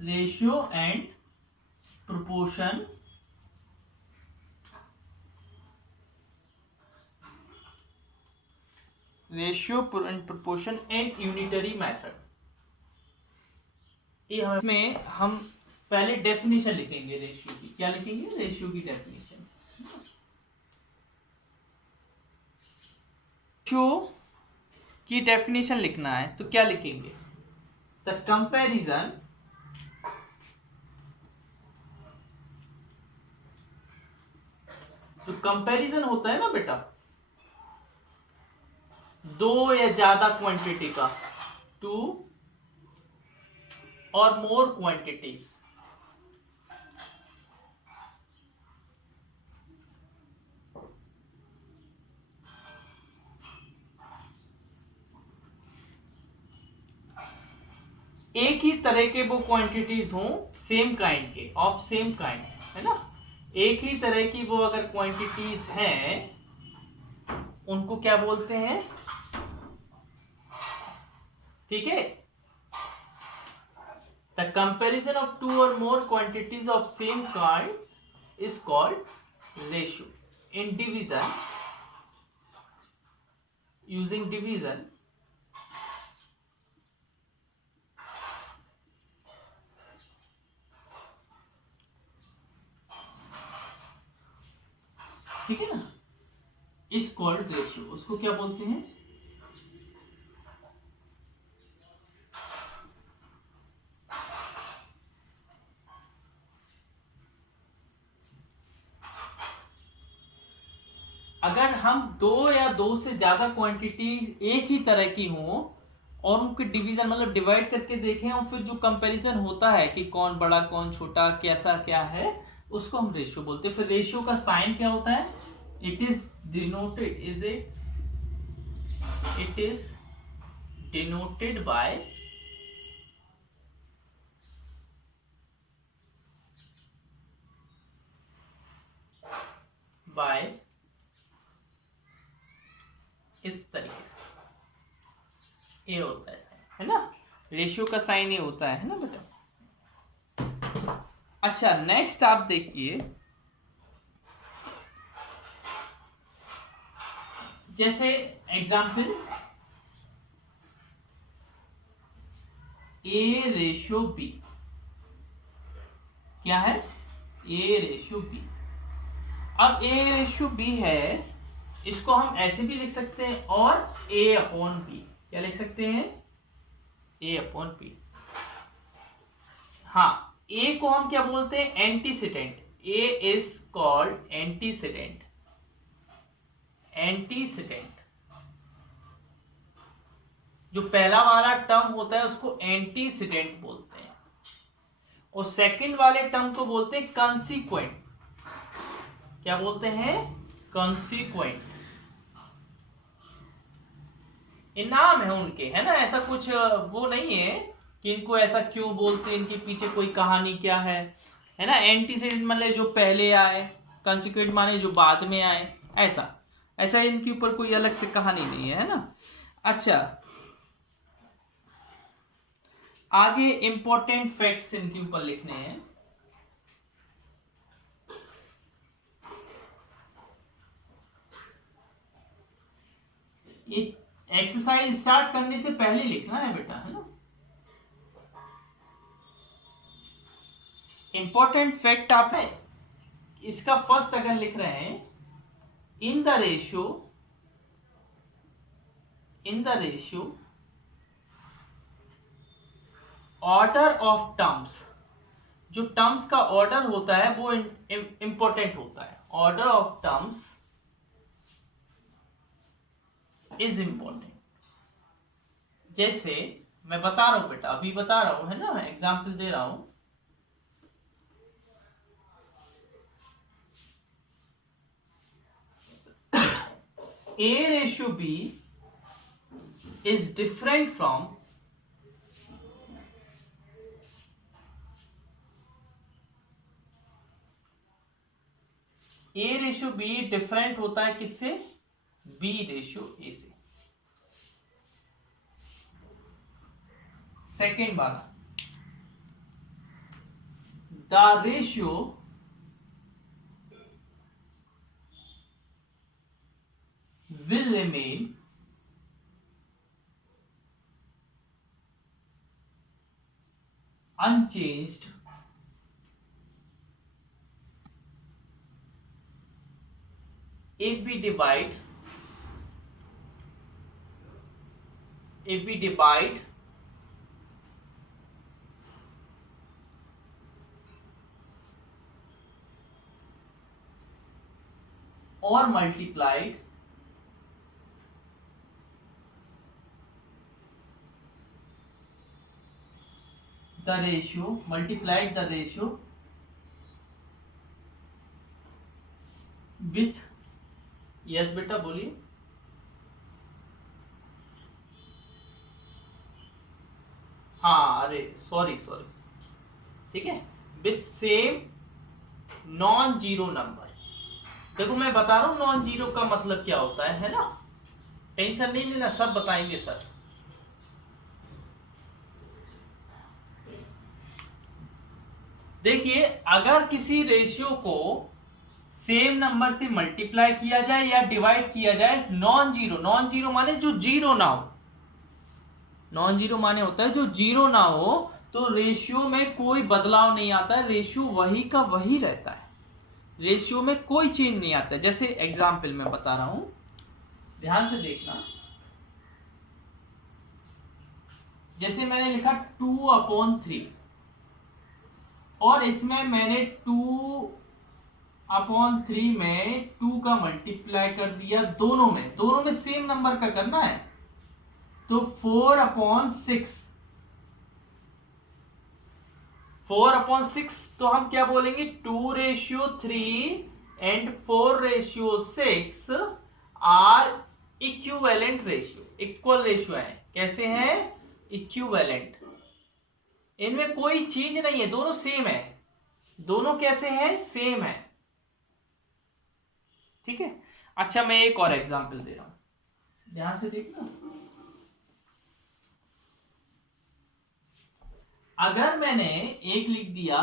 Ratio and proportion ratio and proportion and unitary method. ये हमें हम पहले डेफिनेशन लिखेंगे रेशियो की। क्या लिखेंगे? रेशियो की डेफिनेशन। रेशियो की डेफिनेशन लिखना है तो क्या लिखेंगे? द कंपैरिजन जो कंपैरिजन होता है ना बेटा, दो या ज्यादा क्वांटिटी का, टू और मोर क्वांटिटीज, एक ही तरह के वो क्वांटिटीज हों, सेम काइंड के, ऑफ सेम काइंड, है ना। एक ही तरह की वो अगर क्वांटिटीज हैं, उनको क्या बोलते हैं? ठीक है, the comparison of two or more quantities of same kind is called ratio. In division, using division, ठीक है ना, इज कॉल्ड रेशियो। उसको क्या बोलते हैं? अगर हम दो या दो से ज्यादा क्वांटिटी एक ही तरह की हो और उनके डिवीजन मतलब डिवाइड करके देखें और फिर जो कंपैरिजन होता है कि कौन बड़ा कौन छोटा कैसा क्या है, उसको हम रेशियो बोलते हैं। फिर रेशियो का साइन क्या होता है? It is denoted it is denoted by इस तरीके से, ये होता है ना। रेशियो का साइन ये होता है ना बेटा। अच्छा, नेक्स्ट आप देखिए, जैसे एग्जाम्पल ए रेशियो बी। क्या है? A ratio B. अब ए रेशियो बी है, इसको हम ऐसे भी लिख सकते हैं और ए अपॉन बी। क्या लिख सकते हैं? ए अपॉन बी। हाँ, ए को हम क्या बोलते हैं? Antecedent. A is called antecedent. Antecedent, जो पहला वाला टर्म होता है उसको एंटीसीडेंट बोलते हैं, और सेकंड वाले टर्म को बोलते हैं कंसीक्वेंट। क्या बोलते हैं? कंसीक्वेंट। ये नाम है उनके, है ना। ऐसा कुछ वो नहीं है कि इनको ऐसा क्यों बोलते हैं, इनके पीछे कोई कहानी क्या है ना। एंटीसीडेंट मतलब जो पहले आए, कंसीक्वेंट माने जो बाद में आए, ऐसा ऐसा इनके ऊपर कोई अलग से कहानी नहीं है ना। अच्छा, आगे इंपॉर्टेंट फैक्ट्स इनके ऊपर लिखने हैं। ये एक्सरसाइज स्टार्ट करने से पहले लिखना है बेटा, है ना। इंपॉर्टेंट फैक्ट आप है इसका फर्स्ट अगर लिख रहे हैं, in the ratio order of terms. जो टर्म्स का ऑर्डर होता है वो इंपॉर्टेंट होता है। Order of terms is important. जैसे मैं बता रहा हूं बेटा, अभी बता रहा हूं, है ना, एग्जाम्पल दे रहा हूं। A ratio B is different from A ratio B different होता है किससे? B रेशियो A से। सेकेंड बात, the ratio will remain unchanged if we divide or multiplied the ratio with, yes बेटा बोलिए, हाँ अरे सॉरी ठीक है, with same non zero number. देखो मैं बता रहा हूं नॉन जीरो का मतलब क्या होता है ना, टेंशन नहीं लेना, सब बताएंगे सर। देखिए अगर किसी रेशियो को सेम नंबर से मल्टीप्लाई किया जाए या डिवाइड किया जाए, नॉन जीरो माने जो जीरो ना हो, नॉन जीरो माने होता है जो जीरो ना हो, तो रेशियो में कोई बदलाव नहीं आता है, रेशियो वही का वही रहता है, रेशियो में कोई चेंज नहीं आता है। जैसे एग्जाम्पल मैं बता रहा हूं, ध्यान से देखना, जैसे मैंने लिखा 2/3 और इसमें मैंने 2/3 में 2 का मल्टीप्लाई कर दिया, दोनों में सेम नंबर का करना है, तो 4/6 तो हम क्या बोलेंगे, 2:3 and 4:6 are equivalent ratio, equal ratio है। कैसे हैं, इक्विवेलेंट, इनमें कोई चीज नहीं है, दोनों सेम है, दोनों कैसे हैं, सेम है, ठीक है। अच्छा मैं एक और एग्जांपल दे रहा हूं, ध्यान से देखना, अगर मैंने एक लिख दिया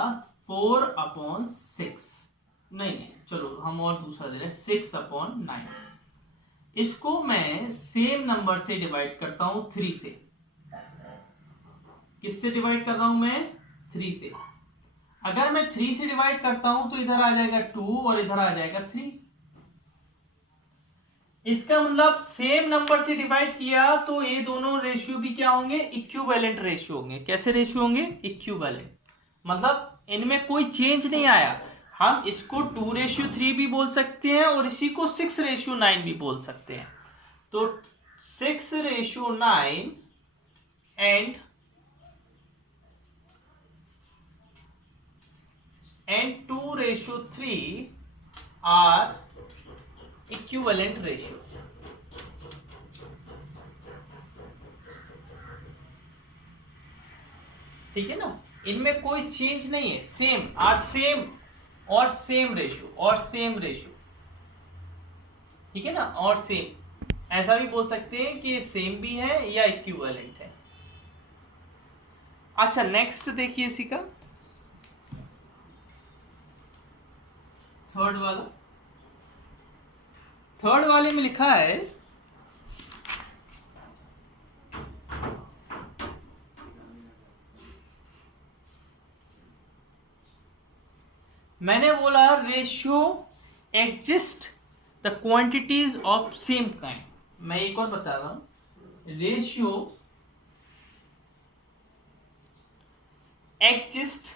4/6, नहीं चलो हम और दूसरा दे रहे हैं 6/9, इसको मैं सेम नंबर से डिवाइड करता हूं 3 से। किससे डिवाइड कर रहा हूं मैं, 3 से। अगर मैं 3 से डिवाइड करता हूं तो इधर आ जाएगा 2 और इधर आ जाएगा 3। इसका मतलब सेम नंबर से डिवाइड किया तो ये दोनों रेशियो भी क्या होंगे, इक्विवेलेंट रेशियो होंगे। कैसे रेशियो होंगे, इक्विवेलेंट, मतलब इनमें कोई चेंज नहीं आया। हम इसको 2:3 भी बोल सकते हैं और इसी को 6:9 भी बोल सकते हैं। तो 6:9 एंड 2:3 आर इक्विवेलेंट रेशियो। ठीक है ना, इनमें कोई चेंज नहीं है, सेम आर सेम और सेम रेशियो, ठीक है ना, और सेम, ऐसा भी बोल सकते हैं कि ये सेम भी है या इक्विवेलेंट है। अच्छा नेक्स्ट देखिए इसी का थर्ड वाले में लिखा है मैंने बोला ratio exist the quantities of same kind. मैं एक और बता रहा हूं, ratio exist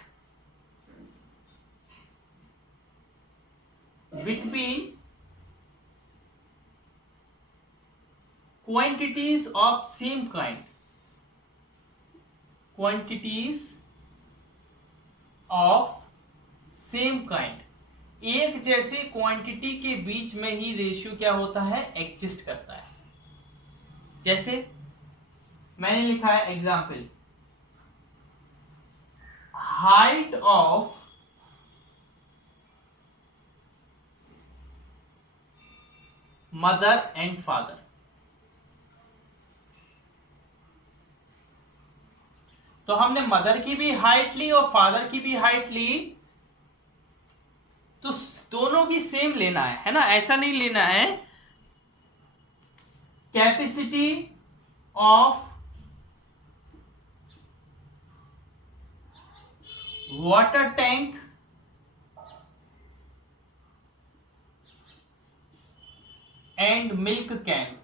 between quantities of same kind, quantities of same kind, एक जैसे क्वांटिटी के बीच में ही रेशियो क्या होता है, एग्जिस्ट करता है। जैसे मैंने लिखा है example, height of mother and father, तो हमने मदर की भी हाइट ली और फादर की भी हाइट ली, तो दोनों की सेम लेना है ना, ऐसा नहीं लेना है। Capacity of water tank and milk can,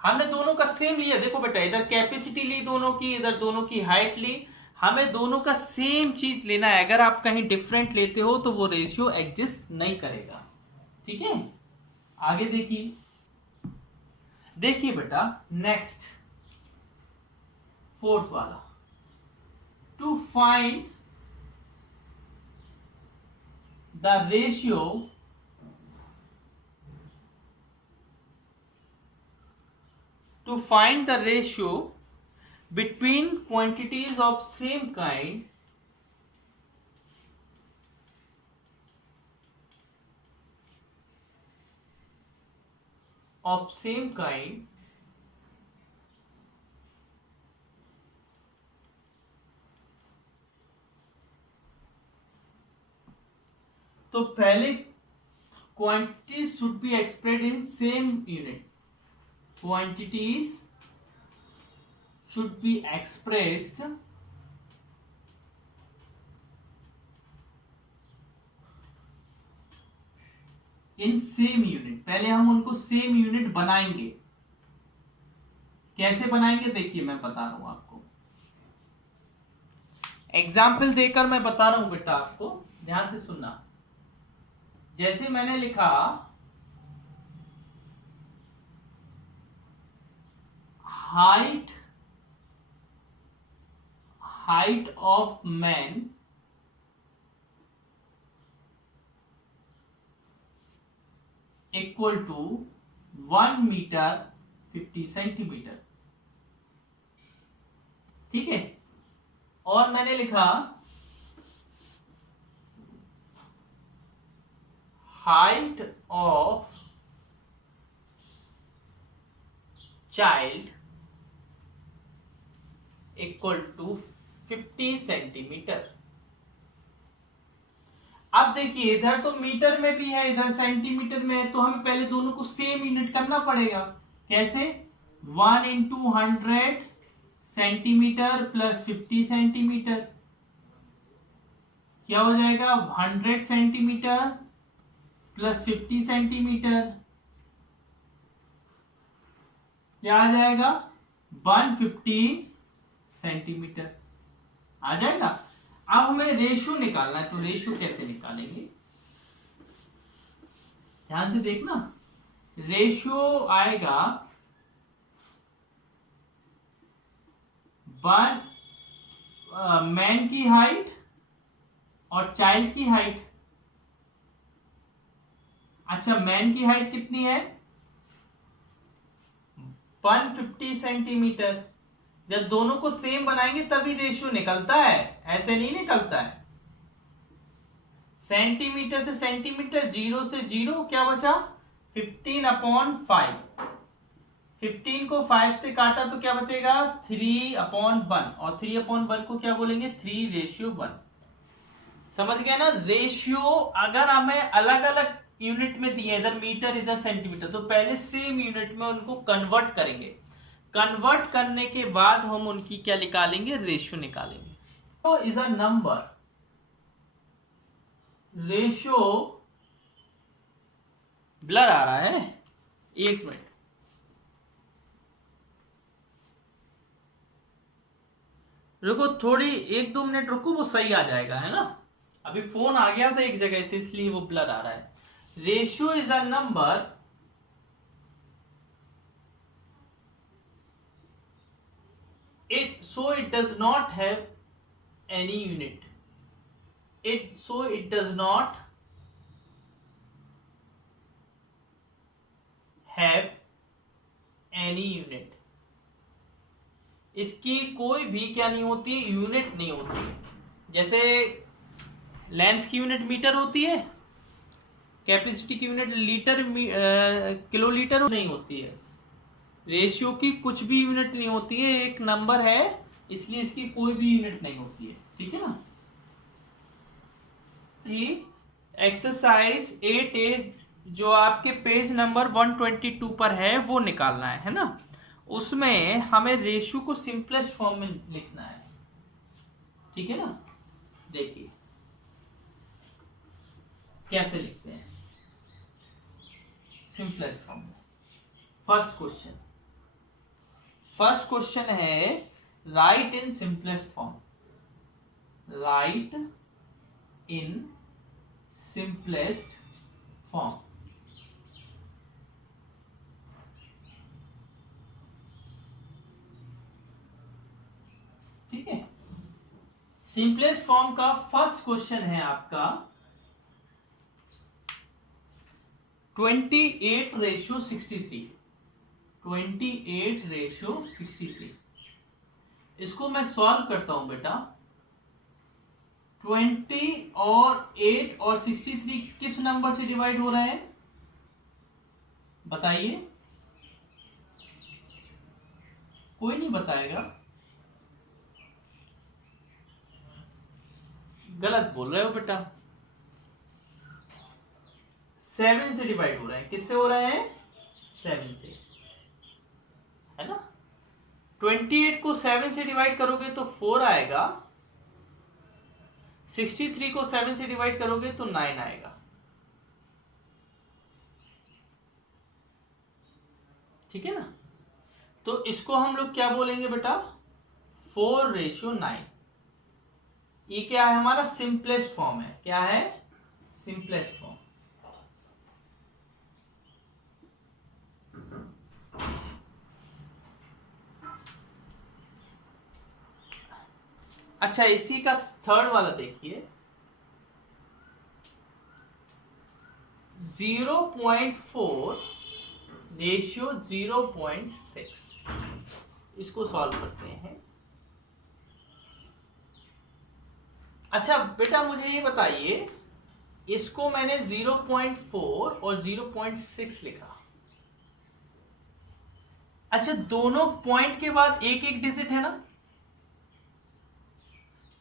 हमने दोनों का सेम लिया। देखो बेटा, इधर कैपेसिटी ली दोनों की, इधर दोनों की हाइट ली, हमें दोनों का सेम चीज लेना है। अगर आप कहीं डिफरेंट लेते हो तो वो रेशियो एग्जिस्ट नहीं करेगा। ठीक है, आगे देखिए। देखिए बेटा, नेक्स्ट फोर्थ वाला, to find the ratio to find the ratio between quantities of same kind तो पहले quantities should be expressed in same unit. Quantities should be expressed in same unit. पहले हम उनको सेम यूनिट बनाएंगे। कैसे बनाएंगे देखिए, मैं बता रहा हूं आपको, एग्जाम्पल देकर मैं बता रहा हूं बेटा, आपको ध्यान से सुनना। जैसे मैंने लिखा height of man equal to 1 metre 50 centimetre. ठीक है, और मैंने लिखा height of child equal to 50 centimetre. अब देखिए, इधर तो मीटर में भी है, इधर सेंटीमीटर में है, तो हमें पहले दोनों को सेम यूनिट करना पड़ेगा। कैसे? 1 इंटू 100 सेंटीमीटर प्लस 50 सेंटीमीटर, क्या हो जाएगा? 100 सेंटीमीटर प्लस 50 सेंटीमीटर, क्या आ जाएगा? 150 सेंटीमीटर आ जाएगा। अब हमें रेशियो निकालना है, तो रेशियो कैसे निकालेंगे? ध्यान से देखना, रेशियो आएगा 1 मैन की हाइट और चाइल्ड की हाइट। अच्छा, मैन की हाइट कितनी है? 150 सेंटीमीटर। जब दोनों को सेम बनाएंगे तभी रेशियो निकलता है, ऐसे नहीं निकलता है। सेंटीमीटर से सेंटीमीटर, 0 से 0, क्या बचा? 15/5। 15 को 5 से काटा तो क्या बचेगा? 3/1, और 3/1 को क्या बोलेंगे? 3:1। समझ गए ना? रेशियो अगर हमें अलग अलग यूनिट में दिए, इधर मीटर इधर सेंटीमीटर, तो पहले सेम यूनिट में उनको कन्वर्ट करेंगे। कन्वर्ट करने के बाद हम उनकी क्या निकालेंगे? रेशियो निकालेंगे। तो is a number, ratio blur आ रहा है, 1 मिनट रुको, थोड़ी 1-2 मिनट रुको, वो सही आ जाएगा, है ना? अभी फोन आ गया था एक जगह से, इसलिए वो ब्लर आ रहा है। Ratio is a number it does not have any unit. It does not have any unit. इसकी कोई भी क्या नहीं होती है? यूनिट नहीं होती है। जैसे लेंथ की यूनिट मीटर होती है, कैपेसिटी की यूनिट लीटर किलोलीटर नहीं होती है। रेशियो की कुछ भी यूनिट नहीं होती है, एक नंबर है, इसलिए इसकी कोई भी यूनिट नहीं होती है। ठीक है ना? जी एक्सरसाइज 8A जो आपके पेज नंबर 122 पर है वो निकालना है ना। उसमें हमें रेशियो को सिंपलेस्ट फॉर्म में लिखना है, ठीक है ना। देखिए कैसे लिखते हैं सिंपलेस्ट फॉर्म में। फर्स्ट क्वेश्चन है right in simplest form, right in simplest form. ठीक है, सिंपलेस्ट फॉर्म का फर्स्ट क्वेश्चन है आपका 28:63। 28:63। इसको मैं सॉल्व करता हूं बेटा। 20 और 8 और 63 किस नंबर से डिवाइड हो रहे हैं बताइए, कोई नहीं बताएगा, गलत बोल रहे हो बेटा। 7 से डिवाइड हो रहे हैं, किससे हो रहे हैं 7 से, है ना। 28 को 7 से डिवाइड करोगे तो 4 आएगा, 63 को 7 से डिवाइड करोगे तो 9 आएगा। ठीक है ना, तो इसको हम लोग क्या बोलेंगे बेटा 4:9। ये क्या है हमारा सिंपलेस्ट फॉर्म है, क्या है सिंपलेस्ट फॉर्म। अच्छा इसी का थर्ड वाला देखिए 0.4:0.6। इसको सॉल्व करते हैं। अच्छा बेटा मुझे ये बताइए, इसको मैंने 0.4 और 0.6 लिखा। अच्छा दोनों पॉइंट के बाद एक एक डिजिट है ना,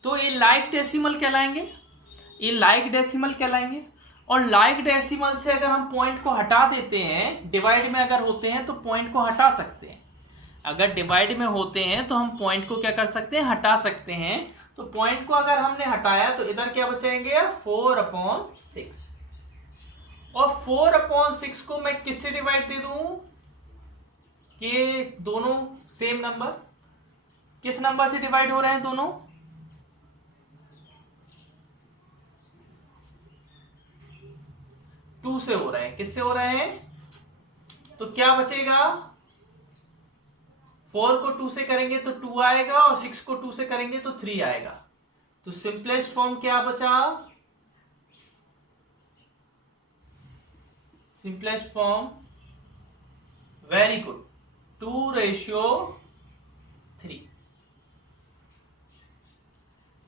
तो ये लाइक डेसिमल कहलाएंगे, ये लाइक डेसिमल कहलाएंगे। और लाइक डेसिमल से अगर हम पॉइंट को हटा देते हैं, डिवाइड में अगर होते हैं तो पॉइंट को हटा सकते हैं। अगर डिवाइड में होते हैं तो हम पॉइंट को क्या कर सकते हैं हटा सकते हैं। तो पॉइंट को अगर हमने हटाया तो इधर क्या बचेंगे 4/6। और 4/6 को मैं किससे डिवाइड दे दूं कि दोनों सेम नंबर, किस नंबर से डिवाइड हो रहे हैं दोनों 2 से हो रहे हैं, किससे हो रहे हैं। तो क्या बचेगा 4 को 2 से करेंगे तो 2 आएगा और 6 को 2 से करेंगे तो 3 आएगा। तो सिंपलेस्ट फॉर्म क्या बचा, simplest form very good 2:3।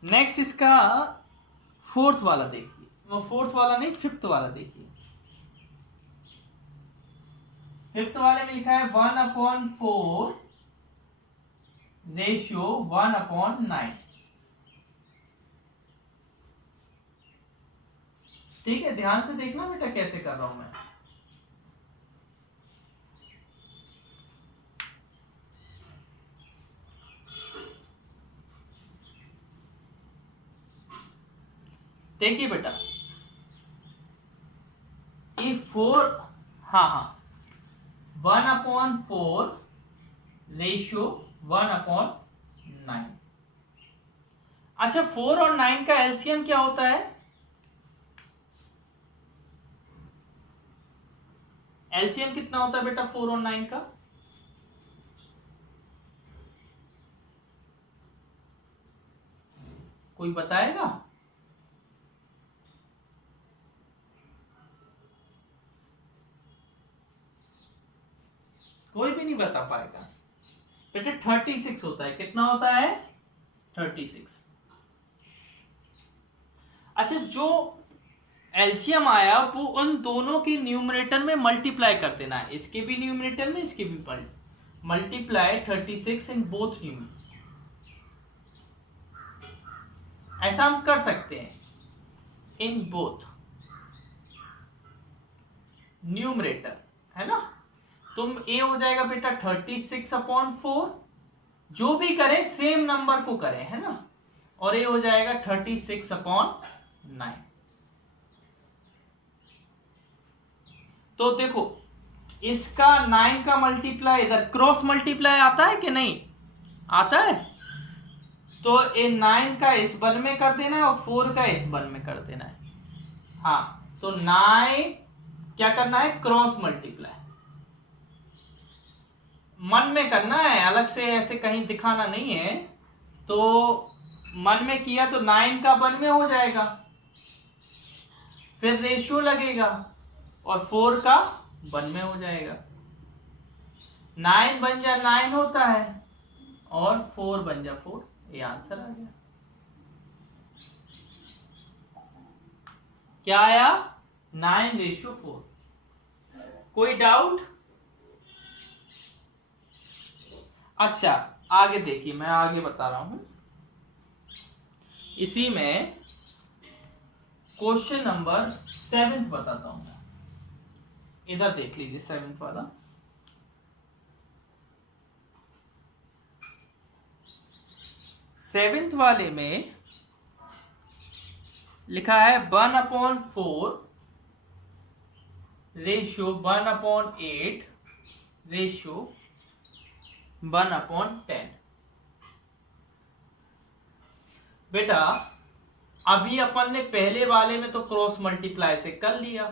Next इसका फोर्थ वाला देखिए, फोर्थ वाला नहीं फिफ्थ वाला देखिए। फिफ्थ वाले में लिखा है 1/4:1/9। ठीक है, ध्यान से देखना बेटा कैसे कर रहा हूं मैं। देखिए बेटा ये 4, हाँ 1/4:1/9। अच्छा 4 और 9 का एलसीएम क्या होता है, एलसीएम कितना होता है बेटा 4 और 9 का, कोई बताएगा। कोई भी नहीं बता पाएगा बेटा। 36 होता है, कितना होता है 36। अच्छा जो एलसीएम आया वो उन दोनों के न्यूमरेटर में मल्टीप्लाई कर देना है, इसके भी न्यूमरेटर में इसके भी मल्टीप्लाई 36 इन बोथ न्यूमरेटर। ऐसा हम कर सकते हैं। इन बोथ न्यूमरेटर, है ना। तुम ए हो जाएगा बेटा 36/4, जो भी करें सेम नंबर को करें, है ना, और ये हो जाएगा 36/9। तो देखो इसका 9 का मल्टीप्लाई इधर क्रॉस मल्टीप्लाई आता है कि नहीं आता है, तो ये 9 का इस वन में कर देना है और 4 का इस वन में कर देना है। हाँ, तो 9 क्या करना है, क्रॉस मल्टीप्लाई मन में करना है, अलग से ऐसे कहीं दिखाना नहीं है। तो मन में किया तो 9 का वन में हो जाएगा, फिर रेशियो लगेगा और 4 का वन में हो जाएगा। 9 बन जा 9 होता है और 4 बन जा 4, ये आंसर आ गया। क्या आया, 9/4। कोई डाउट? अच्छा आगे देखिए, मैं आगे बता रहा हूं इसी में क्वेश्चन नंबर 7 बताता हूं मैं। इधर देख लीजिए 7 वाला। सेवेंथ वाले में लिखा है 1/4 रेशियो 1/8 रेशियो 1/10। बेटा अभी अपन ने पहले वाले में तो क्रॉस मल्टीप्लाई से कर लिया,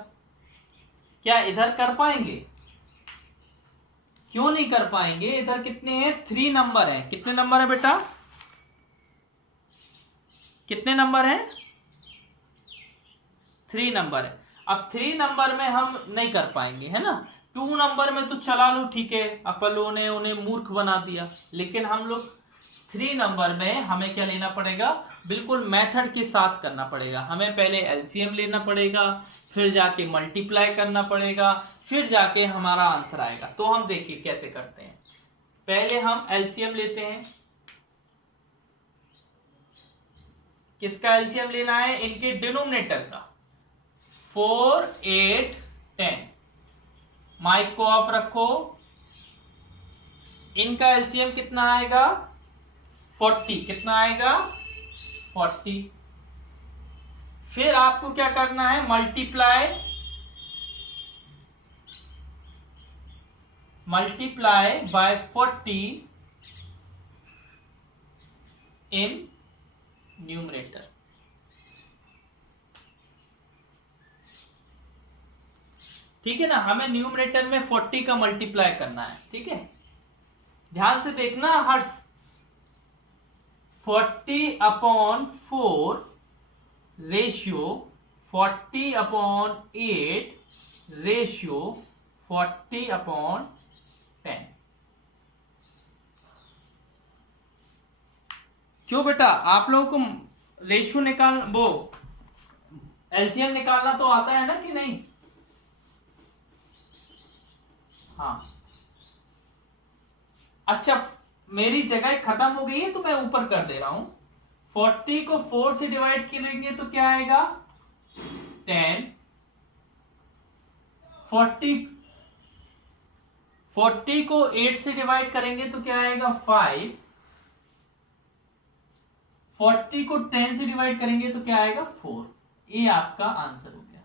क्या इधर कर पाएंगे? क्यों नहीं कर पाएंगे? इधर कितने हैं, 3 नंबर हैं। कितने नंबर है बेटा, कितने नंबर हैं, 3 नंबर है। अब 3 नंबर में हम नहीं कर पाएंगे, है ना। 2 नंबर में तो चला लो, ठीक है, अपन लोगों ने उन्हें मूर्ख बना दिया, लेकिन हम लोग 3 नंबर में हमें क्या लेना पड़ेगा, बिल्कुल मेथड के साथ करना पड़ेगा। हमें पहले एलसीएम लेना पड़ेगा, फिर जाके मल्टीप्लाई करना पड़ेगा, फिर जाके हमारा आंसर आएगा। तो हम देखिए कैसे करते हैं। पहले हम एलसीएम लेते हैं। किसका एलसीएम लेना है, इनके डिनोमिनेटर का। 4, 8, 10। माइक को ऑफ रखो। इनका एलसीएम कितना आएगा, 40। कितना आएगा, 40। फिर आपको क्या करना है, मल्टीप्लाई बाय 40 इन न्यूमरेटर। ठीक है ना, हमें न्यूमरेटर में 40 का मल्टीप्लाई करना है। ठीक है, ध्यान से देखना हर्ष। 40/4 रेशियो 40/8 रेशियो 40/10। क्यों बेटा, आप लोगों को रेशियो निकाल वो एलसीएम निकालना तो आता है ना कि नहीं? हाँ, अच्छा मेरी जगह खत्म हो गई है तो मैं ऊपर कर दे रहा हूं। 40 को 4 से डिवाइड करेंगे तो क्या आएगा, 10। 40 को 8 से डिवाइड करेंगे तो क्या आएगा, 5। 40 को 10 से डिवाइड करेंगे तो क्या आएगा, 4। ये आपका आंसर हो गया।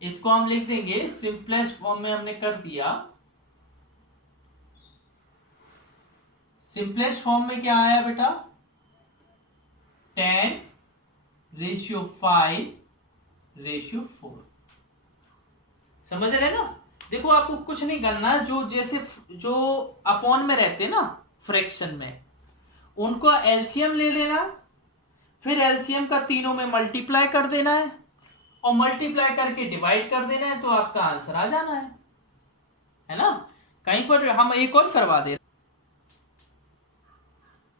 इसको हम लिख देंगे सिंपलेस्ट फॉर्म में, हमने कर दिया। सिंपलेस्ट फॉर्म में क्या आया बेटा, 10/5/4। समझ रहे ना। देखो आपको कुछ नहीं करना, जो जैसे जो अपॉन में रहते ना फ्रैक्शन में, उनको एलसीएम ले लेना, फिर एलसीएम का तीनों में मल्टीप्लाई कर देना है और मल्टीप्लाई करके डिवाइड कर देना है, तो आपका आंसर आ जाना है ना। कहीं पर हम एक और करवा दे।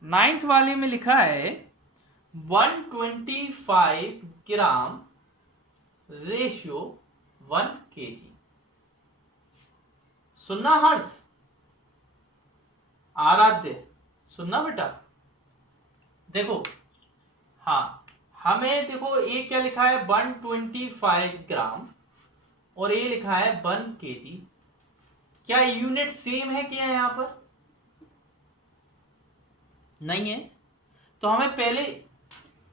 9th वाले में लिखा है 125 ग्राम रेशियो 1 kg। सुनना हर्ष, आराध्य सुनना बेटा। देखो हाँ, हमें देखो ये क्या लिखा है 125 ग्राम और ये लिखा है 1 kg। क्या यूनिट सेम है क्या यहां पर? नहीं है। तो हमें पहले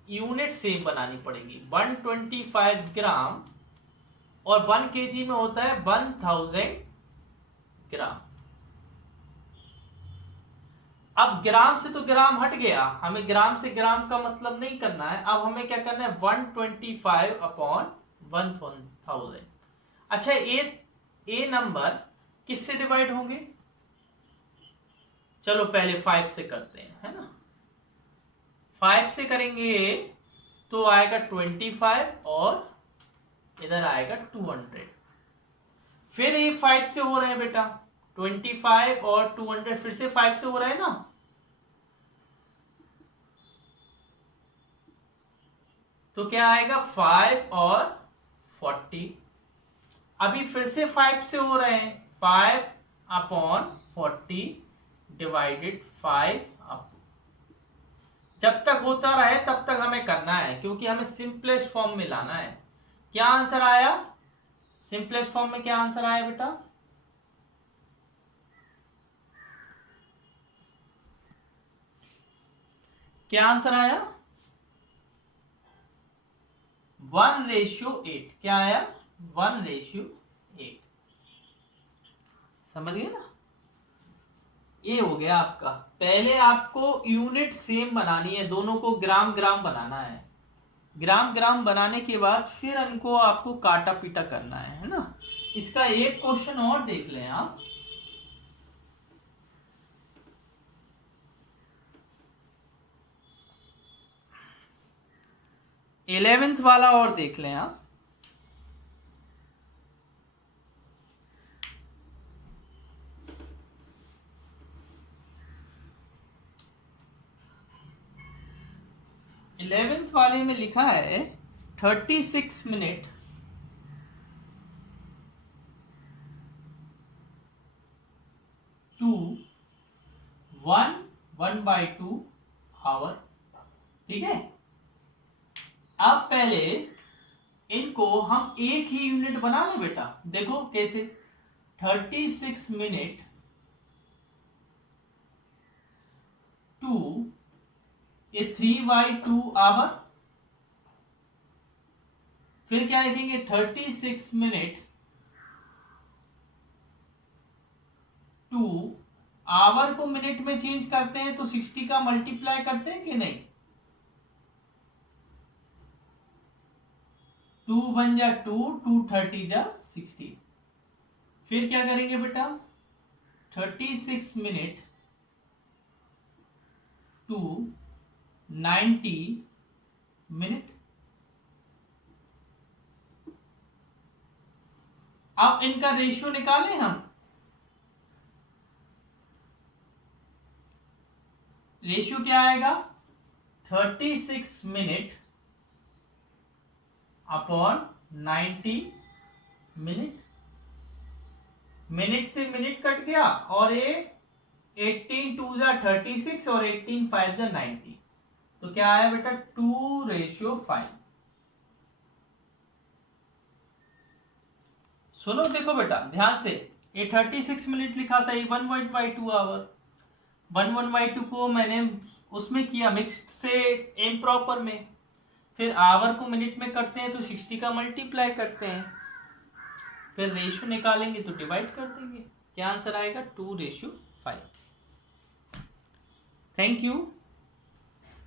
यूनिट सेम बनानी पड़ेगी। 125 ग्राम और 1 kg में होता है 1000 ग्राम। अब ग्राम से तो ग्राम हट गया, हमें ग्राम से ग्राम का मतलब नहीं करना है। अब हमें क्या करना है 125 अपॉन 1000। अच्छा ये नंबर किससे डिवाइड होंगे? चलो पहले 5 से करते हैं, है ना। 5 से करेंगे तो आएगा 25 और इधर आएगा 200। फिर ये 5 से हो रहे हैं बेटा, 25 और 200 फिर से 5 से हो रहा है ना। तो क्या आएगा 5 और 40। अभी फिर से 5 से हो रहे हैं, 5 अपॉन 40 डिवाइडेड 5 अप। जब तक होता रहे तब तक हमें करना है, क्योंकि हमें सिंपलेस्ट फॉर्म में लाना है। क्या आंसर आया? सिंपलेस्ट फॉर्म में क्या आंसर आया बेटा? क्या आंसर आया? 1:8। क्या आया? 1:8। समझ गए ना। ये हो गया आपका। पहले आपको यूनिट सेम बनानी है, दोनों को ग्राम ग्राम बनाना है। ग्राम ग्राम बनाने के बाद फिर इनको आपको काटा पीटा करना है ना। इसका एक क्वेश्चन और देख लें आप। 11th वाला और देख लें आप। इलेवेंथ वाले में लिखा है 36 मिनट 2 1/2 आवर। ठीक है। अब पहले इनको हम एक ही यूनिट बना लें बेटा। देखो कैसे, 36 मिनट 2 ये 3/2 आवर। फिर क्या लिखेंगे 36 मिनट 2 आवर को मिनट में चेंज करते हैं तो 60 का मल्टीप्लाई करते हैं कि नहीं। 2 बन जा 2, 2 30 जा 60। फिर क्या करेंगे बेटा 36 मिनट 2 90 मिनट। अब इनका रेशियो निकालें हम। रेशियो क्या आएगा 36 मिनट अपॉन 90 मिनट। मिनट से मिनट कट गया और ये 18 2 जा 36 और 18 5 जा 90। तो क्या आया बेटा 2:5। सुनो देखो बेटा ध्यान से, ये 36 मिनट लिखा था, ये 1/2 आवर। 1/2 को मैंने उसमें किया मिक्स्ड से इम्प्रॉपर में। फिर आवर को मिनट में करते हैं तो 60 का मल्टीप्लाई करते हैं, फिर रेशियो निकालेंगे तो डिवाइड कर देंगे। क्या आंसर आएगा 2:5। Thank you.